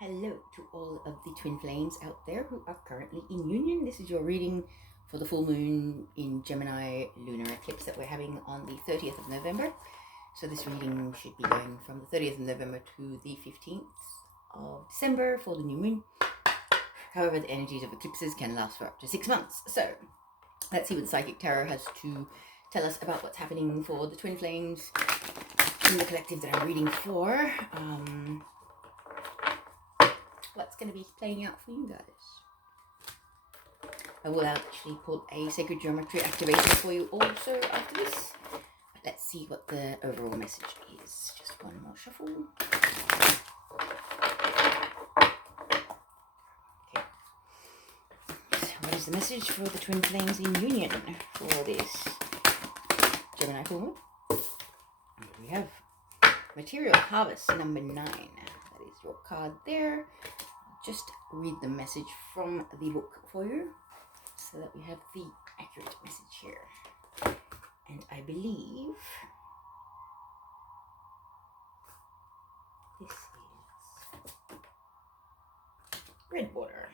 Hello to all of the twin flames out there who are currently in union. This is your reading for the full moon in Gemini lunar eclipse that we're having on the 30th of November. So this reading should be going from the 30th of November to the 15th of December for the new moon. However, the energies of eclipses can last for up to 6 months. So let's see what the Psychic Tarot has to tell us about what's happening for the twin flames in the collective that I'm reading for. What's going to be playing out for you guys. I will actually pull a sacred geometry activation for you also after this. But let's see what the overall message is. Just one more shuffle. Okay. So what is the message for the twin flames in union for this Gemini full moon? Here we have material harvest number 9. That is your card there. Just read the message from the book for you so that we have the accurate message here. And I believe this is red border.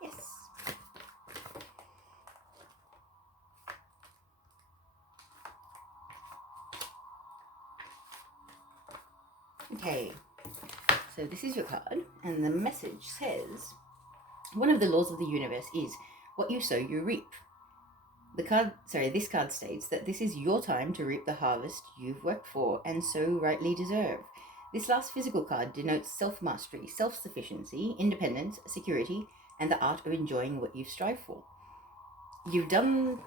Yes. Okay, so this is your card, and the message says, one of the laws of the universe is, what you sow, you reap. This card states that this is your time to reap the harvest you've worked for and so rightly deserve. This last physical card denotes self-mastery, self-sufficiency, independence, security, and the art of enjoying what you've strived for. You've done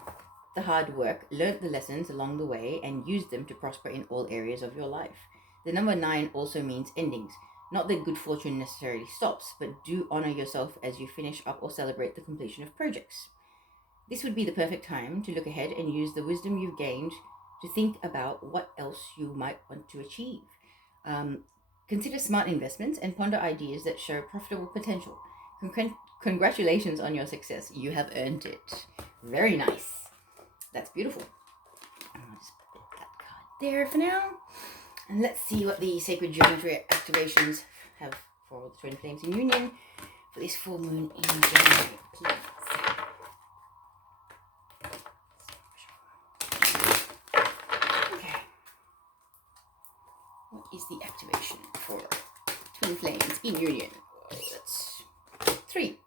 the hard work, learnt the lessons along the way, and used them to prosper in all areas of your life. The number 9 also means endings. Not that good fortune necessarily stops, but do honor yourself as you finish up or celebrate the completion of projects. This would be the perfect time to look ahead and use the wisdom you've gained to think about what else you might want to achieve. Consider smart investments and ponder ideas that show profitable potential. Congratulations on your success. You have earned it. Very nice. That's beautiful. I'll just put that card there for now. And let's see what the sacred geometry activations have for the twin flames in union for this full moon in Gemini, please. Okay. What is the activation for twin flames in union? That's 3.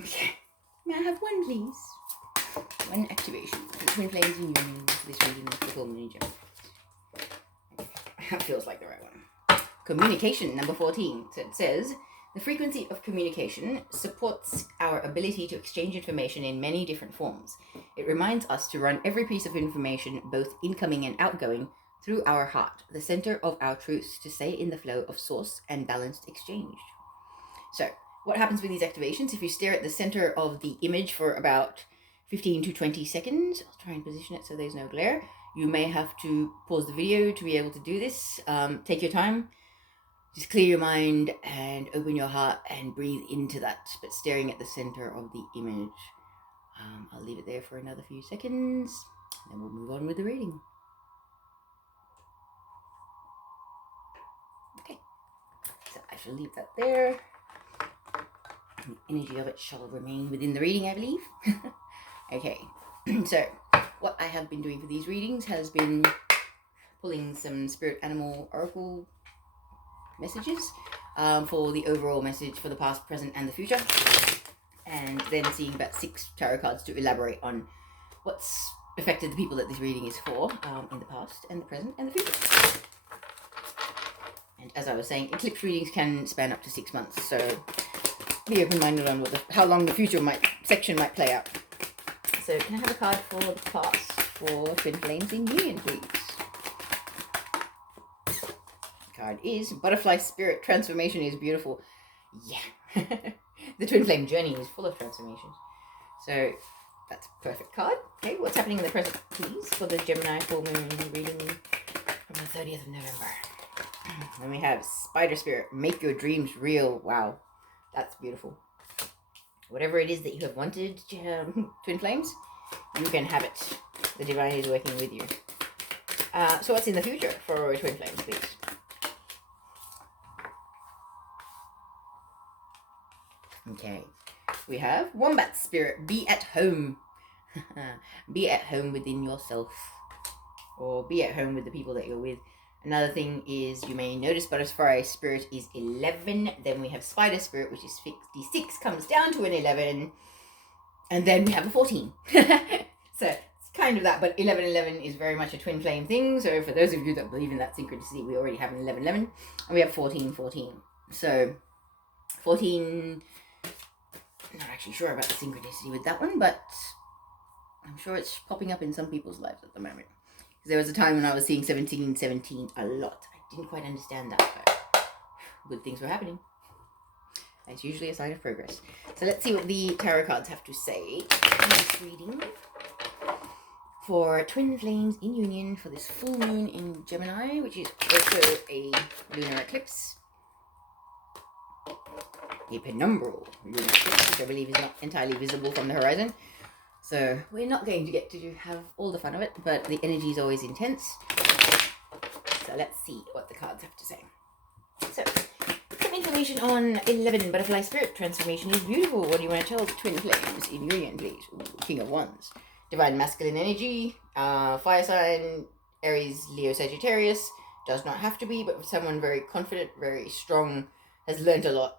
Okay. May I have 1, please? 1 activation for twin flames in union for this reading of the full moon in Gemini. That feels like the right one. Communication, number 14. So it says, the frequency of communication supports our ability to exchange information in many different forms. It reminds us to run every piece of information, both incoming and outgoing, through our heart, the center of our truths, to stay in the flow of source and balanced exchange. So, what happens with these activations? If you stare at the center of the image for about 15 to 20 seconds, I'll try and position it so there's no glare. You may have to pause the video to be able to do this. Take your time. Just clear your mind and open your heart and breathe into that, but staring at the center of the image. I'll leave it there for another few seconds, then we'll move on with the reading. Okay, so I shall leave that there. The energy of it shall remain within the reading, I believe. Okay, so what I have been doing for these readings has been pulling some spirit animal oracle messages for the overall message for the past, present, and the future, and then seeing about 6 tarot cards to elaborate on what's affected the people that this reading is for in the past and the present and the future. And as I was saying, eclipse readings can span up to 6 months, so be open-minded on how long the future section might play out. So can I have a card for the past for twin flames in union, please? The card is Butterfly Spirit. Transformation is beautiful. Yeah. The twin flame journey is full of transformations. So that's a perfect card. Okay, what's happening in the present, please, for the Gemini full moon reading from the 30th of November? And we have Spider Spirit. Make your dreams real. Wow, that's beautiful. Whatever it is that you have wanted, twin flames, you can have it. The divine is working with you. So what's in the future for twin flames, please? Okay. We have Wombat Spirit. Be at home. Be at home within yourself. Or be at home with the people that you're with. Another thing is you may notice Butterfly Spirit is 11. Then we have Spider Spirit, which is 56, comes down to an 11. And then we have a 14. So it's kind of that, but 11 is very much a twin flame thing. So for those of you that believe in that synchronicity, we already have an 11. And we have 14. So 14, not actually sure about the synchronicity with that one, but I'm sure it's popping up in some people's lives at the moment. There was a time when I was seeing 17 a lot. I didn't quite understand that, but good things were happening. That's usually a sign of progress. So let's see what the tarot cards have to say in this reading for twin flames in union for this full moon in Gemini, which is also a lunar eclipse. A penumbral lunar eclipse, which I believe is not entirely visible from the horizon. So we're not going to get to have all the fun of it, but the energy is always intense. So let's see what the cards have to say. So, some information on 11 Butterfly Spirit transformation is beautiful. What do you want to tell the twin flames in union, please? Ooh, King of Wands. Divine masculine energy, fire sign, Aries, Leo, Sagittarius. Does not have to be, but for someone very confident, very strong, has learned a lot,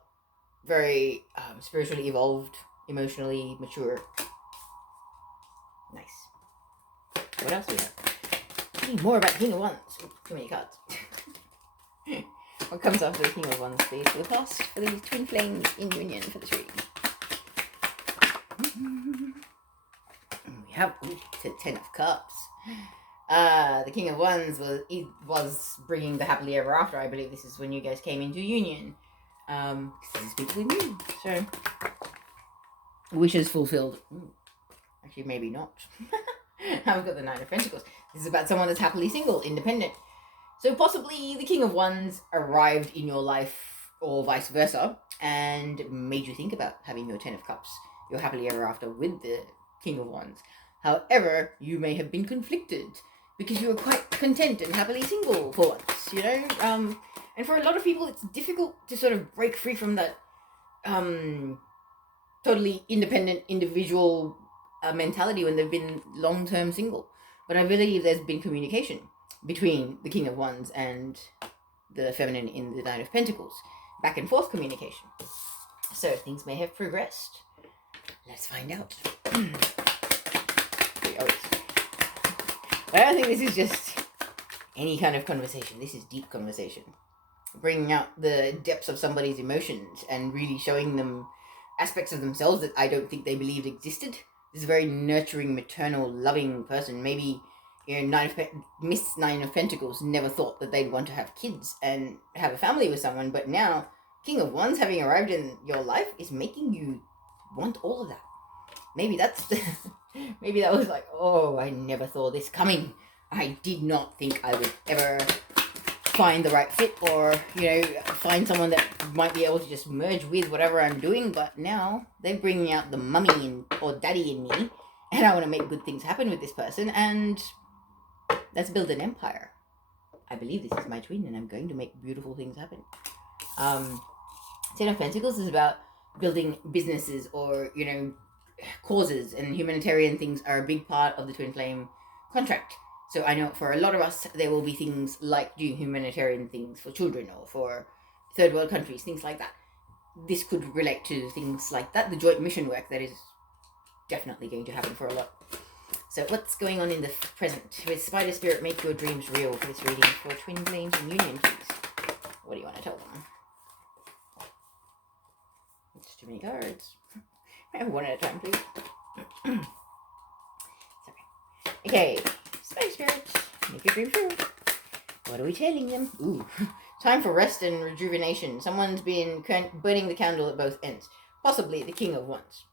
very spiritually evolved, emotionally mature. Nice. What else do we have? I need more about King of Wands. Ooh, too many cards. What comes after the King of Wands, please? For the past, for these twin flames in union for this reading. We have the 10 of Cups. The King of Wands was bringing the happily ever after. I believe this is when you guys came into union. This is between you. So, wishes fulfilled. Ooh. Actually, maybe not. I've got the 9 of Pentacles. This is about someone that's happily single, independent. So possibly the King of Wands arrived in your life or vice versa and made you think about having your 10 of Cups, your happily ever after with the King of Wands. However, you may have been conflicted because you were quite content and happily single for once, you know? And for a lot of people, it's difficult to sort of break free from that totally independent, individual mentality when they've been long-term single. But I believe there's been communication between the King of Wands and the feminine in the 9 of Pentacles. Back and forth communication. So things may have progressed. Let's find out. But I don't think this is just any kind of conversation. This is deep conversation. Bringing out the depths of somebody's emotions and really showing them aspects of themselves that I don't think they believed existed. This is a very nurturing, maternal, loving person. Maybe, you know, Miss 9 of Pentacles never thought that they'd want to have kids and have a family with someone, but now King of Wands having arrived in your life is making you want all of that. Maybe that's maybe that was like, oh, I never saw this coming. I did not think I would ever find the right fit or, you know, find someone that might be able to just merge with whatever I'm doing, but now they're bringing out the mummy or daddy in me, and I want to make good things happen with this person, and let's build an empire. I believe this is my twin, and I'm going to make beautiful things happen. 10 of Pentacles is about building businesses or, you know, causes, and humanitarian things are a big part of the twin flame contract. So I know for a lot of us, there will be things like doing humanitarian things for children or for third world countries, things like that. This could relate to things like that, the joint mission work that is definitely going to happen for a lot. So what's going on in the present? With Spider Spirit, make your dreams real for this reading for twin flames in union, please. What do you want to tell them? It's too many cards. I have one at a time, please. Sorry. Okay. Spider Spirit, make your dreams real. What are we telling them? Ooh. Time for rest and rejuvenation. Someone's been burning the candle at both ends. Possibly the King of Wands.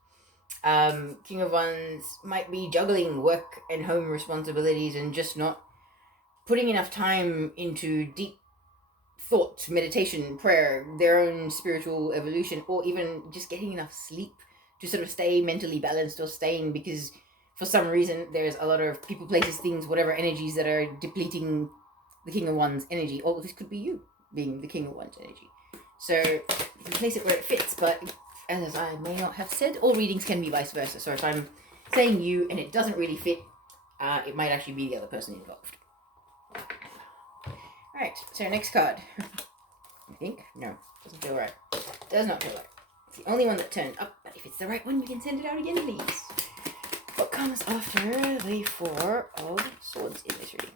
King of Wands might be juggling work and home responsibilities and just not putting enough time into deep thought, meditation, prayer, their own spiritual evolution, or even just getting enough sleep to sort of stay mentally balanced or staying, because for some reason there's a lot of people, places, things, whatever energies that are depleting the King of Wands energy. Oh, this could be you being the King of Wands energy. So you can place it where it fits, but as I may not have said, all readings can be vice versa. So if I'm saying you and it doesn't really fit, it might actually be the other person involved. Alright, so next card. I think? No, doesn't feel right. Does not feel right. It's the only one that turned up, but if it's the right one, you can send it out again, please. What comes after the Four of Swords in this reading?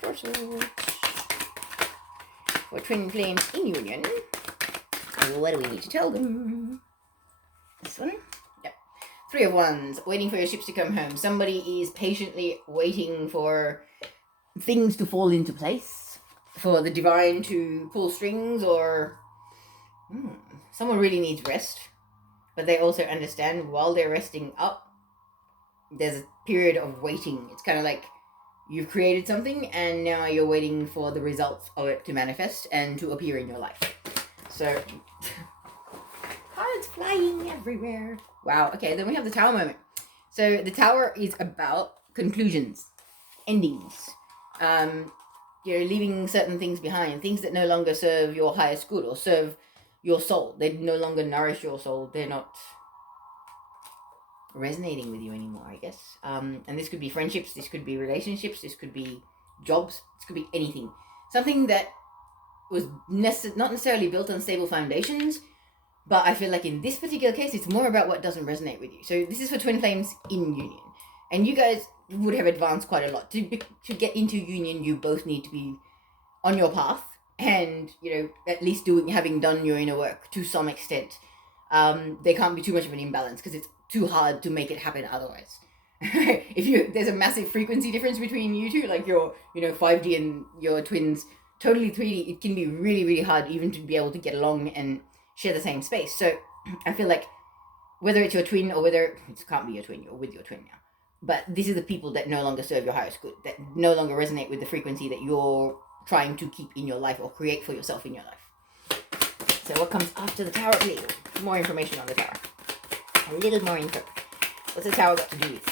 Four Swords. For twin flames in union. What do we need to tell them? This one? Yep. Three of Wands. Waiting for your ships to come home. Somebody is patiently waiting for things to fall into place. For the divine to pull strings, or someone really needs rest. But they also understand while they're resting up, there's a period of waiting. It's kind of like you've created something and now you're waiting for the results of it to manifest and to appear in your life. So, cards flying everywhere. Wow, okay, then we have the Tower moment. So the Tower is about conclusions, endings. You're leaving certain things behind, things that no longer serve your highest good or serve your soul. They no longer nourish your soul. They're not resonating with you anymore, I guess. And this could be friendships, this could be relationships, this could be jobs, this could be anything. Something that was not necessarily built on stable foundations, but I feel like in this particular case, it's more about what doesn't resonate with you. So this is for twin flames in union. And you guys would have advanced quite a lot. To get into union, you both need to be on your path and, you know, at least having done your inner work to some extent. There can't be too much of an imbalance because it's too hard to make it happen otherwise. There's a massive frequency difference between you two, like your, 5D and your twins, totally 3D, it can be really, really hard even to be able to get along and share the same space. So I feel like whether it's your twin or whether it can't be your twin, you're with your twin now. But these are the people that no longer serve your highest good, that no longer resonate with the frequency that you're trying to keep in your life or create for yourself in your life. So what comes after the Tower, please? More information on the Tower. A little more info. What's the Tower got to do with?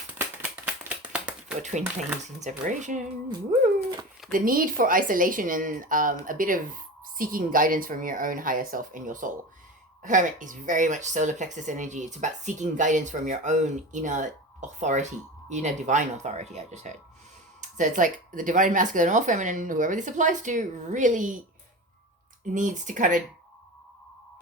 For twin flames in separation. Woo! The need for isolation and a bit of seeking guidance from your own higher self and your soul. Hermit is very much solar plexus energy. It's about seeking guidance from your own inner authority, inner divine authority, I just heard. So it's like the divine masculine or feminine, whoever this applies to, really needs to kind of,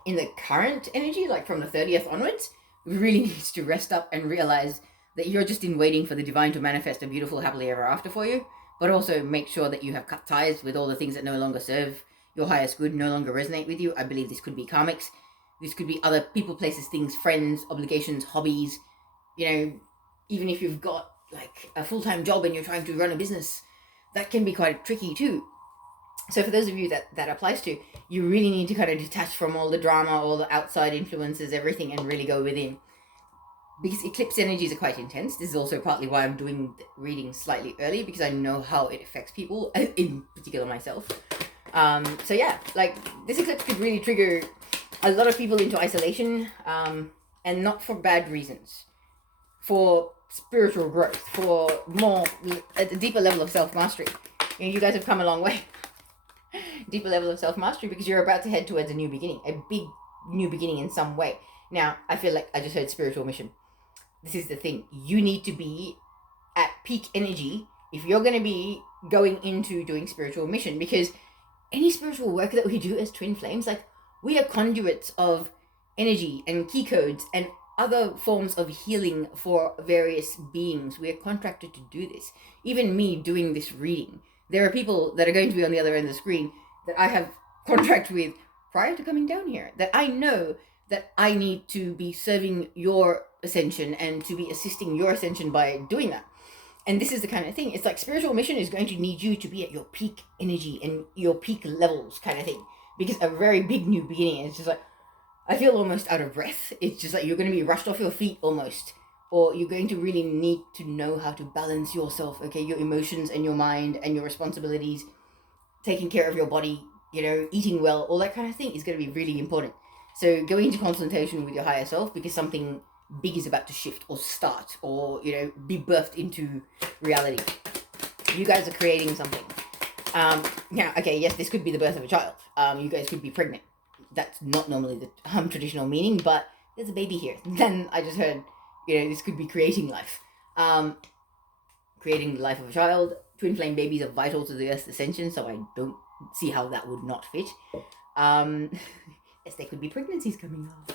in the current energy, like from the 30th onwards, really needs to rest up and realize that you're just in waiting for the divine to manifest a beautiful happily ever after for you, but also make sure that you have cut ties with all the things that no longer serve your highest good, no longer resonate with you. I believe this could be karmics. This could be other people, places, things, friends, obligations, hobbies. Even if you've got like a full-time job and you're trying to run a business, that can be quite tricky too. So for those of you that applies to, you really need to kind of detach from all the drama, all the outside influences, everything, and really go within. Because eclipse energies are quite intense. This is also partly why I'm doing the reading slightly early, because I know how it affects people, in particular myself. So yeah, like this eclipse could really trigger a lot of people into isolation, and not for bad reasons. For spiritual growth, for a deeper level of self-mastery. You guys have come a long way. Deeper level of self-mastery, because you're about to head towards a new beginning, a big new beginning in some way. Now, I feel like I just heard spiritual mission. This is the thing. You need to be at peak energy if you're going to be going into doing spiritual mission, because any spiritual work that we do as twin flames, like, we are conduits of energy and key codes and other forms of healing for various beings. We are contracted to do this. Even me doing this reading, there are people that are going to be on the other end of the screen that I have contract with prior to coming down here, that I know that I need to be serving your ascension and to be assisting your ascension by doing that. And this is the kind of thing. It's like spiritual mission is going to need you to be at your peak energy and your peak levels kind of thing. Because a very big new beginning is just like, I feel almost out of breath. It's just like you're going to be rushed off your feet almost. Or you're going to really need to know how to balance yourself, okay? Your emotions and your mind and your responsibilities, taking care of your body, eating well, all that kind of thing is going to be really important. So go into consultation with your higher self, because something big is about to shift or start or, be birthed into reality. You guys are creating something. Now, okay, yes, this could be the birth of a child. You guys could be pregnant. that's not normally the traditional meaning, but there's a baby here. Then I just heard, this could be creating life. Creating the life of a child. Twin flame babies are vital to the Earth's ascension, so I don't see how that would not fit. Yes, there could be pregnancies coming up.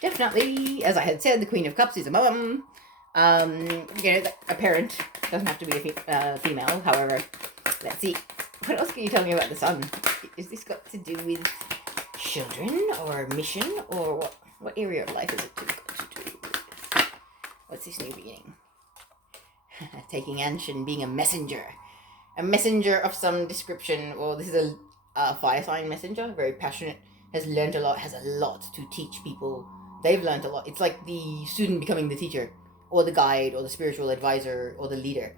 Definitely, as I had said, the Queen of Cups is a mom. A parent doesn't have to be a female. However, let's see. What else can you tell me about the sun? Is this got to do with children or mission, or what area of life is it got to do with? What's this new beginning? Taking action, being a messenger of some description. Or this is a fire sign messenger, very passionate, has learned a lot, has a lot to teach people. They've learned a lot. It's like the student becoming the teacher, or the guide, or the spiritual advisor, or the leader.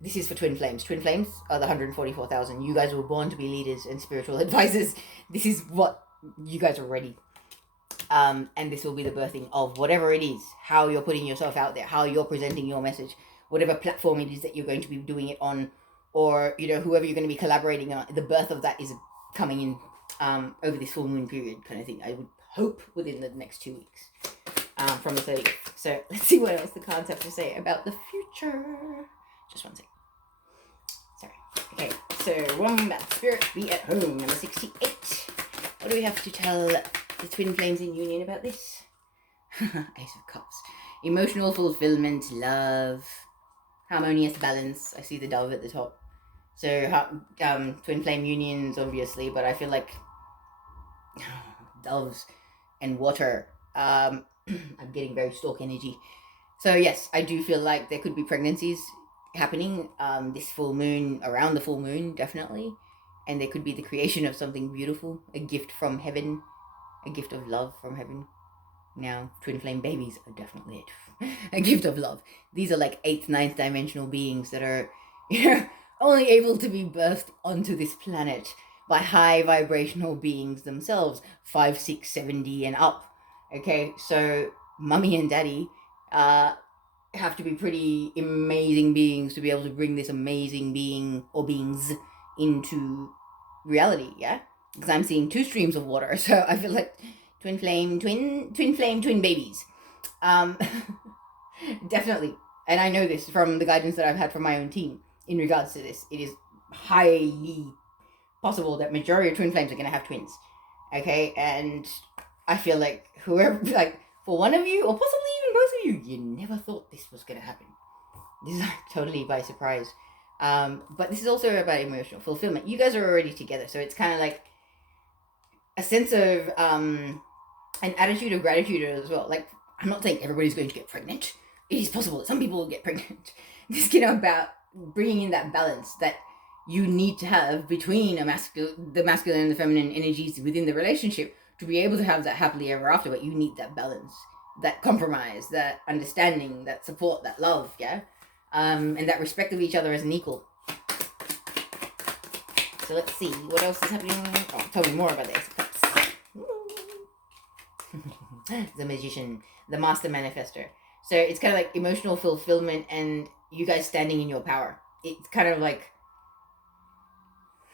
This is for twin flames. Twin flames are the 144,000. You guys were born to be leaders and spiritual advisors. This is what you guys are ready. And this will be the birthing of whatever it is, how you're putting yourself out there, how you're presenting your message, whatever platform it is that you're going to be doing it on, or whoever you're going to be collaborating on. The birth of that is coming in over this full moon period kind of thing. I would hope within the next 2 weeks from the 30th. So let's see what else the cards have to say about the future. Just one second. Sorry. Okay, so Wombat Spirit, be at home, number 68. What do we have to tell the twin flames in union about this? Ace of Cups. Emotional fulfillment, love, harmonious balance. I see the dove at the top. So twin flame unions, obviously, but I feel like doves and water. I'm getting very stork energy. So yes, I do feel like there could be pregnancies happening this full moon, around the full moon, definitely. And there could be the creation of something beautiful, a gift from heaven, a gift of love from heaven. Now, twin flame babies are definitely it. A gift of love. These are like 8th, 9th dimensional beings that are, only able to be birthed onto this planet by high vibrational beings themselves, 5, 6, 70 and up. Okay, so mummy and daddy have to be pretty amazing beings to be able to bring this amazing being or beings into reality, yeah? Because I'm seeing 2 streams of water, so I feel like twin flame, twin babies. Definitely. And I know this from the guidance that I've had from my own team in regards to this. It is highly possible that majority of twin flames are going to have twins. Okay? And I feel like whoever, like, for one of you, or possibly even both of you, you never thought this was going to happen. This is like totally by surprise. But this is also about emotional fulfillment. You guys are already together, so it's kind of like a sense of an attitude of gratitude as well. Like, I'm not saying everybody's going to get pregnant. It is possible that some people will get pregnant. This is about bringing in that balance that you need to have between the masculine and the feminine energies within the relationship to be able to have that happily ever after. But you need that balance, that compromise, that understanding, that support, that love, yeah? And that respect of each other as an equal. So let's see, what else is happening? Oh, tell me more about the Ace of Cups. The Magician, the Master Manifester. So it's kind of like emotional fulfillment and you guys standing in your power. It's kind of like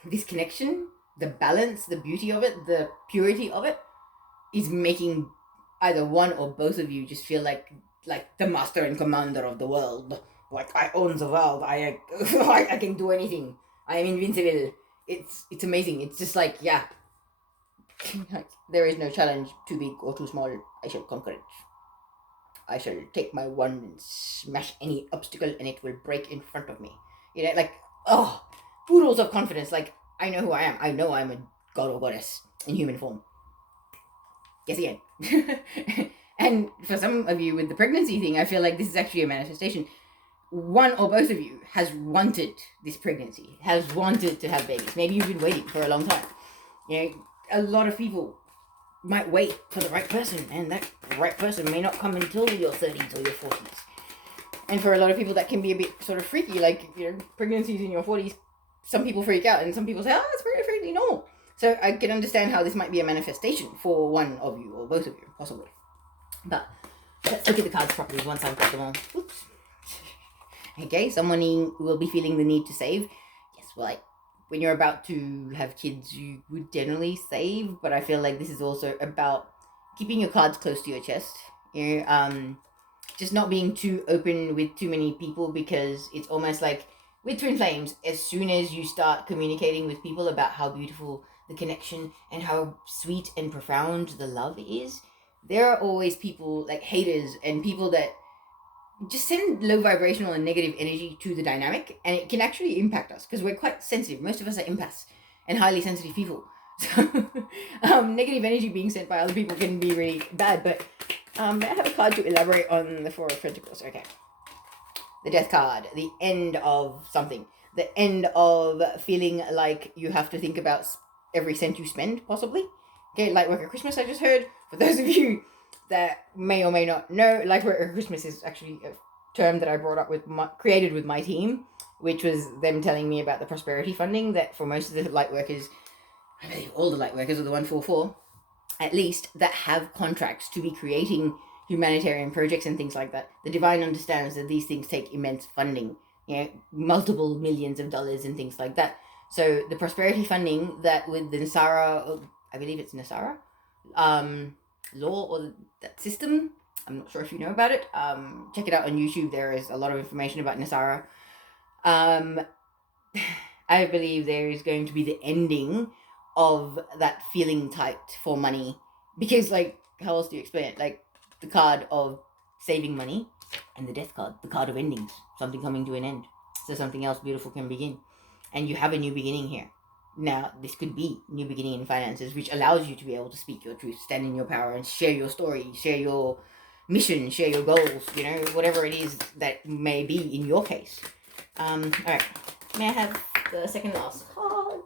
this connection, the balance, the beauty of it, the purity of it is making either one or both of you just feel like the master and commander of the world. Like, I own the world. I can do anything. I am invincible. It's amazing. It's just like, yeah. There is no challenge too big or too small. I shall conquer it. I shall take my wand and smash any obstacle and it will break in front of me. Oodles of confidence. Like, I know who I am. I know I'm a god or goddess in human form. Yes, again. And for some of you with the pregnancy thing, I feel like this is actually a manifestation. One or both of you has wanted this pregnancy, has wanted to have babies. Maybe you've been waiting for a long time. A lot of people might wait for the right person, and that right person may not come until your 30s or your 40s. And for a lot of people, that can be a bit sort of freaky, like, pregnancies in your 40s, some people freak out, and some people say, it's very normal. So I can understand how this might be a manifestation for one of you, or both of you, possibly. But let's look at the cards properly once I've got them all. Oops. Okay, someone will be feeling the need to save. Yes, well, when you're about to have kids, you would generally save, but I feel like this is also about keeping your cards close to your chest. You know, just not being too open with too many people, because it's almost like with twin flames, as soon as you start communicating with people about how beautiful the connection and how sweet and profound the love is, there are always people like haters and people that just send low vibrational and negative energy to the dynamic, and it can actually impact us because we're quite sensitive. Most of us are empaths and highly sensitive people. So negative energy being sent by other people can be really bad. But I have a card to elaborate on the Four of Pentacles. Okay. The Death card, the end of something, the end of feeling like you have to think about every cent you spend, possibly. Okay, Lightworker Christmas, I just heard. For those of you that may or may not know, Lightworker Christmas is actually a term that I brought up created with my team, which was them telling me about the prosperity funding that for most of the Lightworkers, I believe all the Lightworkers are the 144, at least, that have contracts to be creating humanitarian projects and things like that. The divine understands that these things take immense funding, multiple millions of dollars and things like that. So the prosperity funding that with the Nasara, I believe it's Nasara, law or that system, I'm not sure if you know about it. Check it out on YouTube. There is a lot of information about Nasara. I believe there is going to be the ending of that feeling tight for money, because how else do you explain it? The card of saving money, and the Death card, the card of endings, something coming to an end, so something else beautiful can begin, and you have a new beginning here. Now, this could be new beginning in finances, which allows you to be able to speak your truth, stand in your power, and share your story, share your mission, share your goals, whatever it is that may be in your case. All right, may I have the second last card?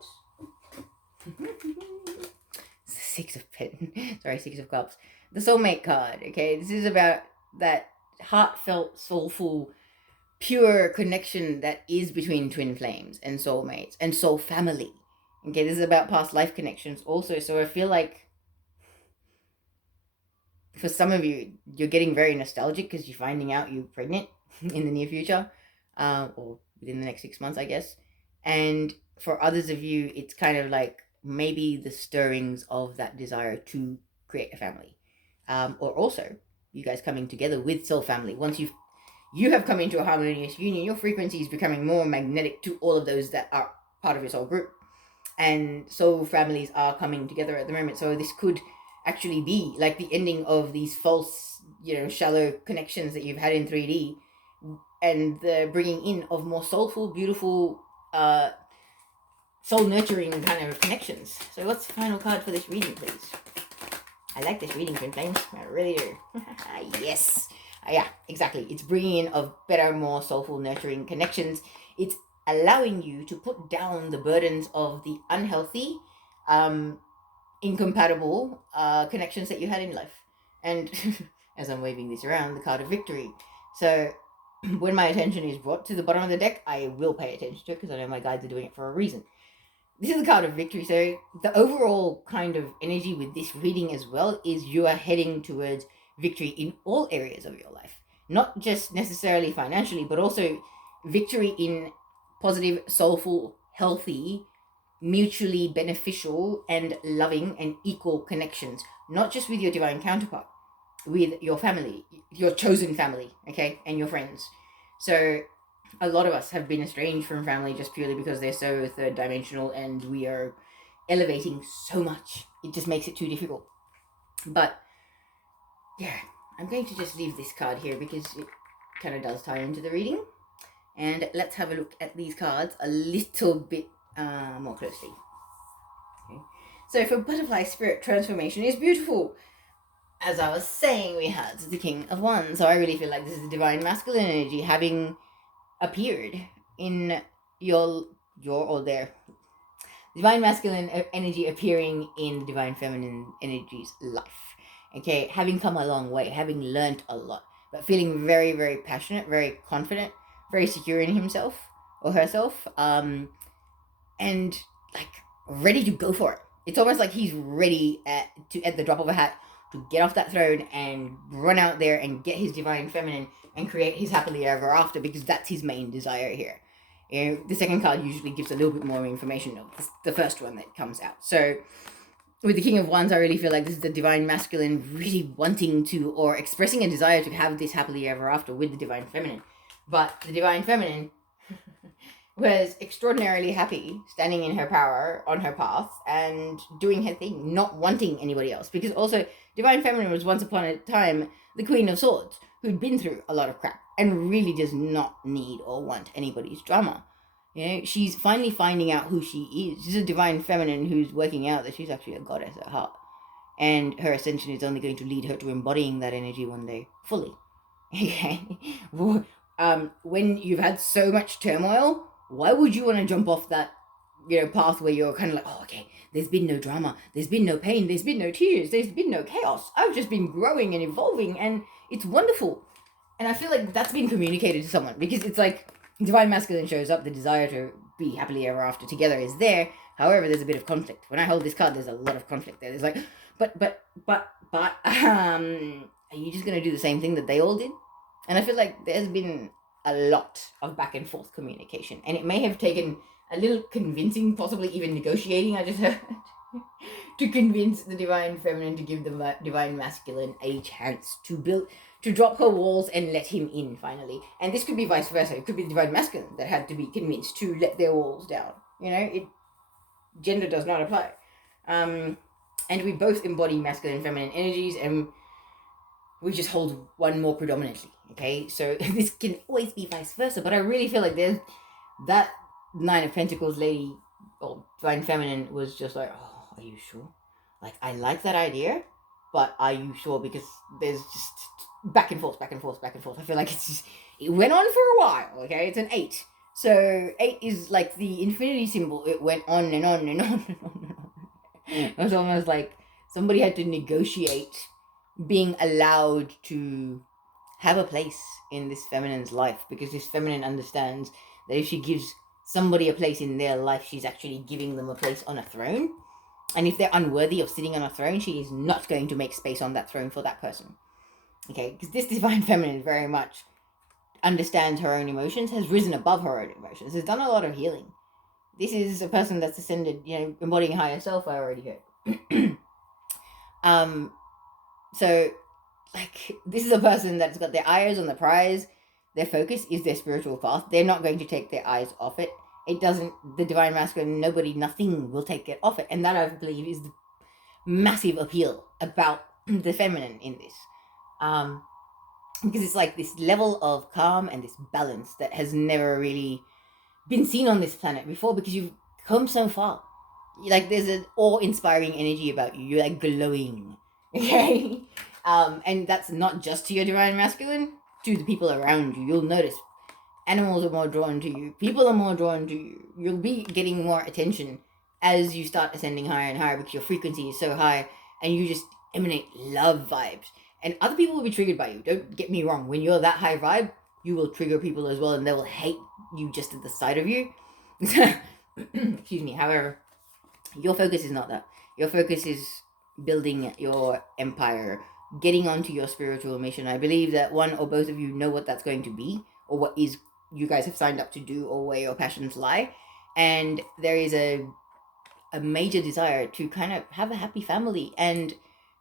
Six of Cups. The Soulmate card, okay? This is about that heartfelt, soulful, pure connection that is between twin flames and soulmates and soul family. Okay, this is about past life connections also. So I feel like for some of you, you're getting very nostalgic because you're finding out you're pregnant in the near future, or within the next 6 months, I guess. And for others of you, it's kind of like maybe the stirrings of that desire to create a family, or also you guys coming together with soul family. Once you have come into a harmonious union, your frequency is becoming more magnetic to all of those that are part of your soul group, and soul families are coming together at the moment. So this could actually be like the ending of these false, shallow connections that you've had in 3D, and the bringing in of more soulful, beautiful, soul nurturing kind of connections. So what's the final card for this reading, please? I like this reading, twin flames. I really do. Yes. Yeah, exactly. It's bringing in of better, more soulful, nurturing connections. It's allowing you to put down the burdens of the unhealthy, incompatible connections that you had in life. And as I'm waving this around, the card of victory. So when my attention is brought to the bottom of the deck, I will pay attention to it because I know my guides are doing it for a reason. This is the card of victory. So the overall kind of energy with this reading as well is you are heading towards victory in all areas of your life. Not just necessarily financially, but also victory in positive, soulful, healthy, mutually beneficial and loving and equal connections. Not just with your divine counterpart, with your family, your chosen family, okay, and your friends. So a lot of us have been estranged from family just purely because they're so third dimensional and we are elevating so much. It just makes it too difficult. But yeah, I'm going to just leave this card here because it kind of does tie into the reading. And let's have a look at these cards a little bit more closely. Okay. So for butterfly spirit, transformation is beautiful. As I was saying, we had the King of Wands. So I really feel like this is the divine masculine energy having appeared in your or their divine masculine energy appearing in the divine feminine energy's life. Okay, having come a long way, having learnt a lot, but feeling very, very passionate, very confident, very secure in himself or herself, and ready to go for it. It's almost like he's ready at the drop of a hat to get off that throne and run out there and get his divine feminine and create his happily ever after, because that's his main desire here. The second card usually gives a little bit more information of the first one that comes out. So with the King of Wands, I really feel like this is the Divine Masculine really wanting to, or expressing a desire to have this happily ever after with the Divine Feminine. But the Divine Feminine was extraordinarily happy standing in her power on her path and doing her thing, not wanting anybody else. Because also, Divine Feminine was once upon a time the Queen of Swords, who'd been through a lot of crap and really does not need or want anybody's drama. She's finally finding out who she is. She's a Divine Feminine who's working out that she's actually a goddess at heart. And her ascension is only going to lead her to embodying that energy one day fully. Okay? When you've had so much turmoil, why would you want to jump off that path where you're kind of like, oh, okay, there's been no drama, there's been no pain, there's been no tears, there's been no chaos. I've just been growing and evolving, and it's wonderful. And I feel like that's been communicated to someone, because it's like Divine Masculine shows up, the desire to be happily ever after together is there. However, there's a bit of conflict. When I hold this card, there's a lot of conflict there. There's like, are you just going to do the same thing that they all did? And I feel like there's been a lot of back and forth communication, and it may have taken a little convincing, possibly even negotiating, I just heard, to convince the Divine Feminine to give the Divine Masculine a chance to drop her walls and let him in finally. And this could be vice versa. It could be the Divine Masculine that had to be convinced to let their walls down. Gender does not apply. And we both embody masculine and feminine energies, and we just hold one more predominantly. Okay, so this can always be vice versa, but I really feel like there's that Nine of Pentacles lady, or Divine Feminine, was just like, oh, are you sure? Like, I like that idea, but are you sure? Because there's just back and forth, back and forth, back and forth. I feel like it went on for a while. Okay, it's an 8. So 8 is like the infinity symbol. It went on and on and on and on and on. It was almost like somebody had to negotiate being allowed to have a place in this feminine's life, because this feminine understands that if she gives somebody a place in their life, she's actually giving them a place on a throne. And if they're unworthy of sitting on a throne, she is not going to make space on that throne for that person. Okay, because this Divine Feminine very much understands her own emotions, has risen above her own emotions, has done a lot of healing. This is a person that's ascended, embodying higher self, I already heard. So, like, this is a person that's got their eyes on the prize. Their focus is their spiritual path. They're not going to take their eyes off it. The Divine Masculine, nothing will take it off it. And that, I believe, is the massive appeal about the feminine in this. Because it's like this level of calm and this balance that has never really been seen on this planet before, because you've come so far. Like, there's an awe-inspiring energy about you. You're like glowing. Okay? And that's not just to your Divine Masculine, to the people around you. You'll notice animals are more drawn to you. People are more drawn to you. You'll be getting more attention as you start ascending higher and higher, because your frequency is so high and you just emanate love vibes. And other people will be triggered by you. Don't get me wrong. When you're that high vibe, you will trigger people as well, and they will hate you just at the sight of you. Excuse me. However, your focus is not that. Your focus is building your empire, getting onto your spiritual mission. I believe that one or both of you know what that's going to be, or what is you guys have signed up to do, or where your passions lie. And there is a major desire to kind of have a happy family and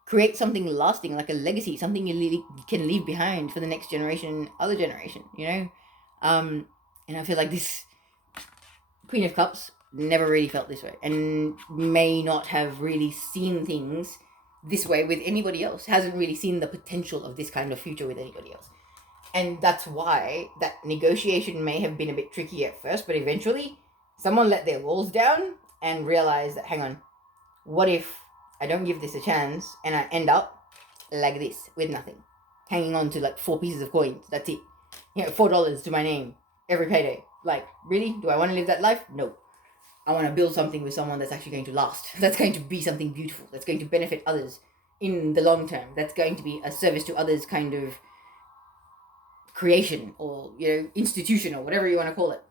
create something lasting, like a legacy, something you can leave behind for the next generation, other generation, And I feel like this Queen of Cups never really felt this way, and may not have really seen things this way with anybody else, hasn't really seen the potential of this kind of future with anybody else. And that's why that negotiation may have been a bit tricky at first, but eventually someone let their walls down and realized that, hang on, what if I don't give this a chance and I end up like this with nothing, hanging on to like 4 pieces of coins? That's it. $4 to my name every payday. Like, really? Do I want to live that life? No. I want to build something with someone that's actually going to last. That's going to be something beautiful. That's going to benefit others in the long term. That's going to be a service to others kind of creation, or, institution, or whatever you want to call it.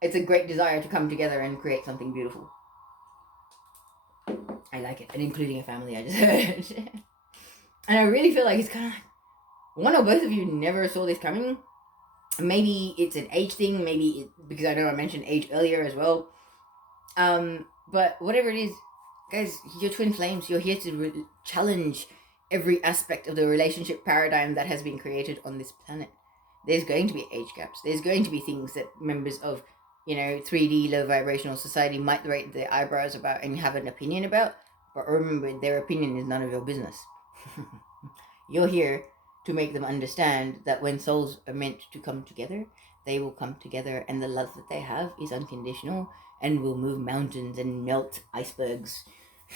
It's a great desire to come together and create something beautiful. I like it. And including a family, I just heard. And I really feel like it's kind of like one or both of you never saw this coming. Maybe it's an age thing, because I know I mentioned age earlier as well. But whatever it is, guys, you're twin flames. You're here to challenge every aspect of the relationship paradigm that has been created on this planet. There's going to be age gaps. There's going to be things that members of, 3D low vibrational society might raise their eyebrows about and have an opinion about. But remember, their opinion is none of your business. You're here to make them understand that when souls are meant to come together, they will come together, and the love that they have is unconditional and will move mountains and melt icebergs.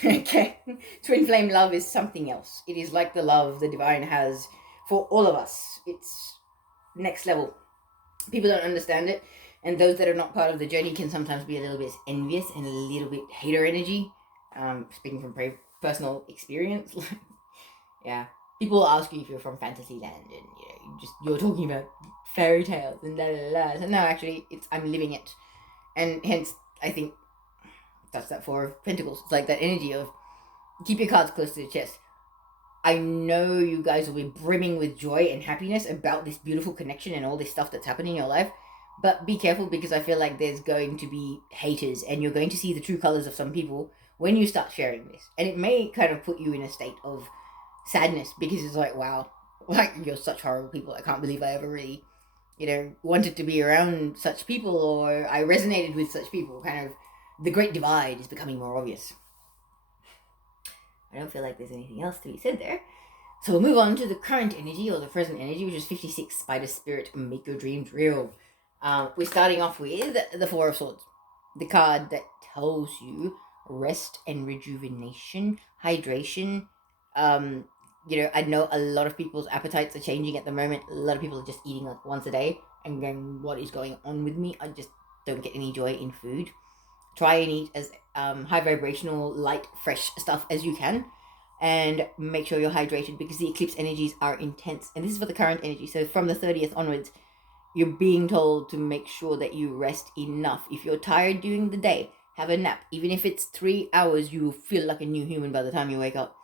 Okay, twin flame love is something else. It is like the love the divine has for all of us. It's next level. People don't understand it, and those that are not part of the journey can sometimes be a little bit envious and a little bit hater energy. Speaking from personal experience. Yeah, people ask you if you're from Fantasyland, and you're talking about fairy tales and la la la. So no, actually, I'm living it, and hence I think that's that Four of Pentacles. It's like that energy of keep your cards close to the chest. I know you guys will be brimming with joy and happiness about this beautiful connection and all this stuff that's happening in your life. But be careful, because I feel like there's going to be haters, and you're going to see the true colors of some people when you start sharing this. And it may kind of put you in a state of sadness, because it's like, wow, like, you're such horrible people. I can't believe I ever really, wanted to be around such people, or I resonated with such people. Kind of the great divide is becoming more obvious. I don't feel like there's anything else to be said there. So we'll move on to the current energy, or the present energy, which is 56, Spider Spirit, Make Your Dreams Real. We're starting off with the Four of Swords, the card that tells you rest and rejuvenation, hydration. I know a lot of people's appetites are changing at the moment. A lot of people are just eating like once a day and going, what is going on with me? I just don't get any joy in food. Try and eat as high vibrational, light, fresh stuff as you can, and make sure you're hydrated, because the eclipse energies are intense. And this is for the current energy. So from the 30th onwards, you're being told to make sure that you rest enough. If you're tired during the day, have a nap. Even if it's 3 hours, you will feel like a new human by the time you wake up.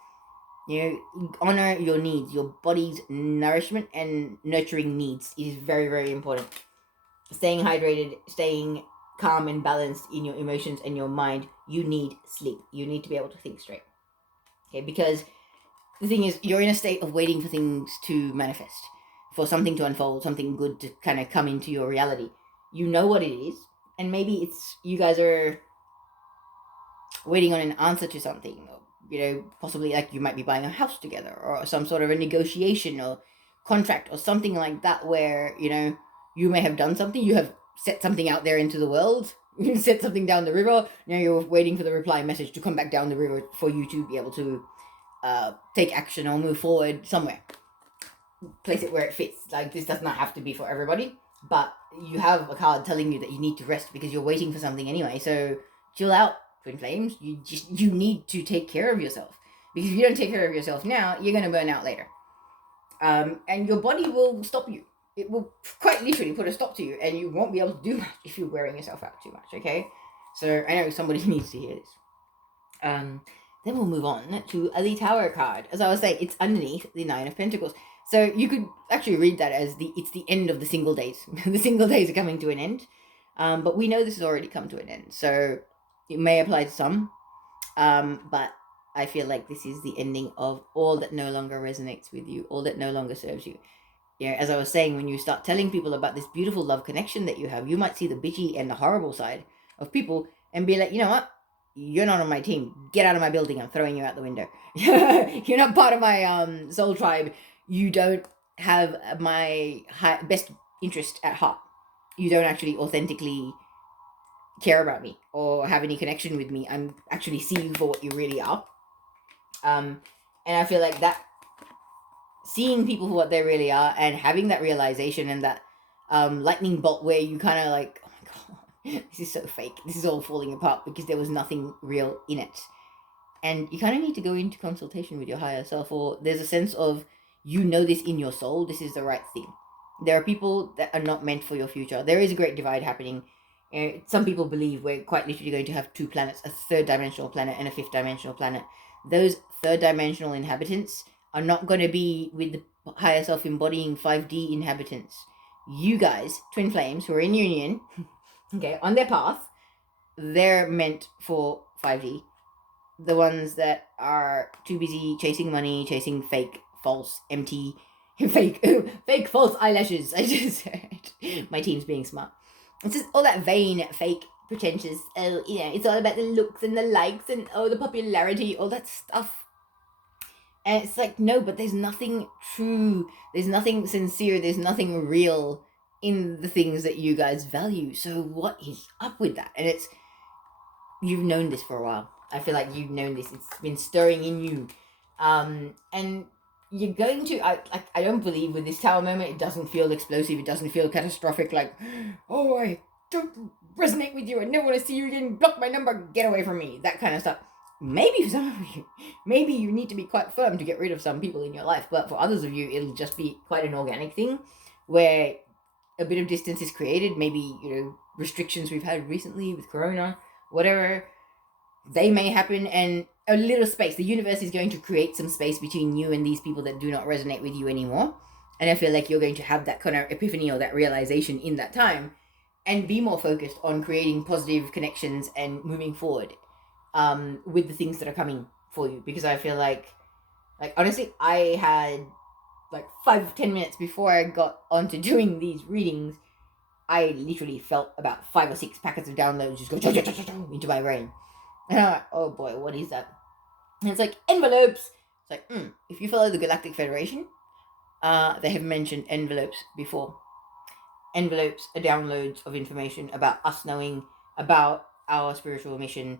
Honor your needs. Your body's nourishment and nurturing needs is very, very important. Staying hydrated, staying calm and balanced in your emotions and your mind. You need sleep. You need to be able to think straight. Okay, because the thing is, you're in a state of waiting for things to manifest, for something to unfold, something good to kind of come into your reality. You know what it is, and maybe it's you guys are waiting on an answer to something. Possibly like you might be buying a house together, or some sort of a negotiation or contract or something like that, where you may have done something, you have set something out there into the world, you set something down the river. Now you're waiting for the reply message to come back down the river for you to be able to take action or move forward somewhere. Place it where it fits. Like, this does not have to be for everybody, but you have a card telling you that you need to rest because you're waiting for something anyway. So chill out, twin flames. You need to take care of yourself, because if you don't take care of yourself now, you're going to burn out later. And your body will stop you. It will quite literally put a stop to you, and you won't be able to do much if you're wearing yourself out too much. Okay, so I know somebody needs to hear this. Then we'll move on to the Tower card. As I was saying, it's underneath the Nine of Pentacles. So you could actually read that as it's the end of the single days. The single days are coming to an end. But we know this has already come to an end. So it may apply to some. But I feel like this is the ending of all that no longer resonates with you, all that no longer serves you. As I was saying, when you start telling people about this beautiful love connection that you have, you might see the bitchy and the horrible side of people and be like, you know what? You're not on my team. Get out of my building. I'm throwing you out the window. You're not part of my soul tribe. You don't have my best interest at heart. You don't actually authentically care about me or have any connection with me. I'm actually see you for what you really are. And I feel like that, seeing people for what they really are and having that realization and that lightning bolt where you kind of like, oh my god, this is so fake. This is all falling apart because there was nothing real in it. And you kind of need to go into consultation with your higher self, or there's a sense of, this in your soul, this is the right thing. There are people that are not meant for your future. There is a great divide happening. Some people believe we're quite literally going to have two planets, a third dimensional planet and a fifth dimensional planet. Those third dimensional inhabitants are not going to be with the higher self embodying 5D inhabitants. you guys, twin flames, who are in union, okay, on their path, they're meant for 5D. The ones that are too busy chasing money, chasing fake, false, empty, fake false eyelashes. I just heard my team's being smart. It's just all that vain, fake, pretentious. Oh, it's all about the looks and the likes and the popularity, all that stuff. And it's like, no, but there's nothing true. There's nothing sincere. There's nothing real in the things that you guys value. So what is up with that? And you've known this for a while. I feel like you've known this. It's been stirring in you. And you're going to... I don't believe with this tower moment, it doesn't feel explosive. It doesn't feel catastrophic. Like, oh, I don't resonate with you. I never want to see you again. Block my number. Get away from me. That kind of stuff. Maybe for some of you, maybe you need to be quite firm to get rid of some people in your life. But for others of you, it'll just be quite an organic thing where a bit of distance is created. Maybe, restrictions we've had recently with Corona, whatever, they may happen, and a little space. The universe is going to create some space between you and these people that do not resonate with you anymore. And I feel like you're going to have that kind of epiphany or that realization in that time and be more focused on creating positive connections and moving forward with the things that are coming for you. Because I feel like honestly, I had 5-10 minutes before I got onto doing these readings, I literally felt about 5 or 6 packets of downloads just go into my brain. And I'm like, oh boy, what is that? And it's like envelopes. It's like, if you follow the Galactic Federation, they have mentioned envelopes before. Envelopes are downloads of information about us knowing about our spiritual mission,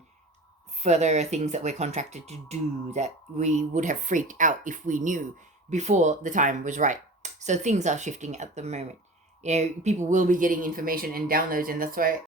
further things that we're contracted to do that we would have freaked out if we knew before the time was right. So things are shifting at the moment. People will be getting information and downloads, and that's why